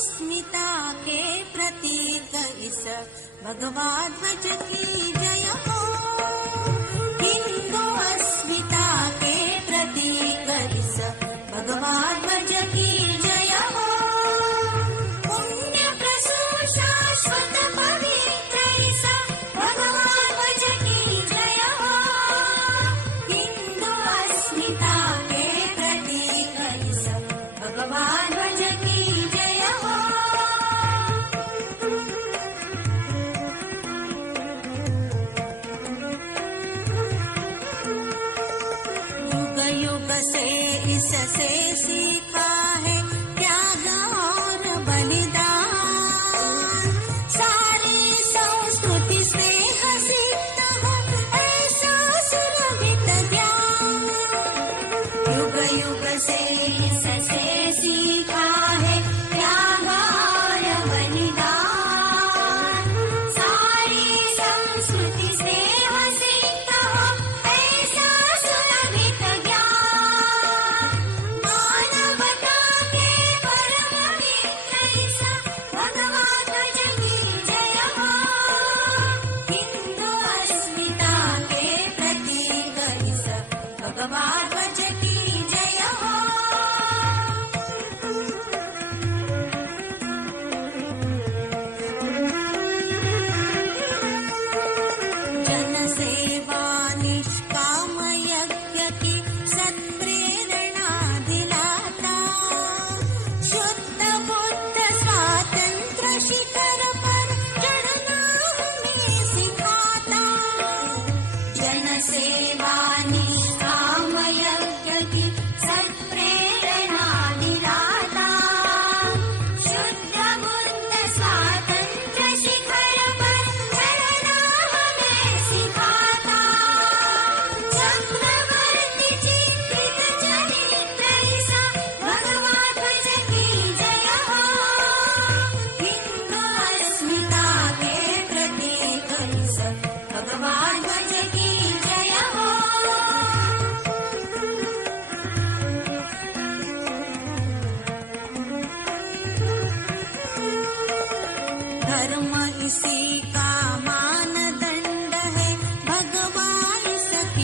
अस्मिता के प्रतीक इस भगवा ध्वज की जय हो। हिंदू अस्मिता के प्रतीक इस भगवा ध्वज की जय हो। पुण्य प्रसूर शाश्वत पवित्र इस भगवा ध्वज की जय हो। हिंदू अस्मिता के प्रतीक इस भगवा ध्वज की जय हो। युग युग से इससे सीखा है त्याग और बलिदान। सारी संस्कृति स्नेह सीखता है ऐसा सुरभित ज्ञान। युग युग से इससे सीखा है त्याग और बलिदान। सारी संस्कृति स्नेह सीखता है ऐसा सुरभित ज्ञान। मानवता के परम मित्र इस भगवा ध्वज की जय हो। हिंदू अस्मिता के प्रतीक इस भगवा ध्वज की जय हो। जन सेवा निष्काम यज्ञ की सत्प्रेरणा दिलाता। शुद्ध बुद्ध स्वातंत्र शिखर पर चढ़ना हमें सिखाता। जन सेवा निष्काम यज्ञ की सत्प्रेरणा दिलाता। शुद्ध बुद्ध स्वातंत्र शिखर पर चढ़ना हमें सिखाता। चक्रवर्ती चित्रित चरित्र इस भगवा ध्वज की जय हो। हिंदू अस्मिता के प्रतीक इस भगवा ध्वज की जय हो। धर्म इसी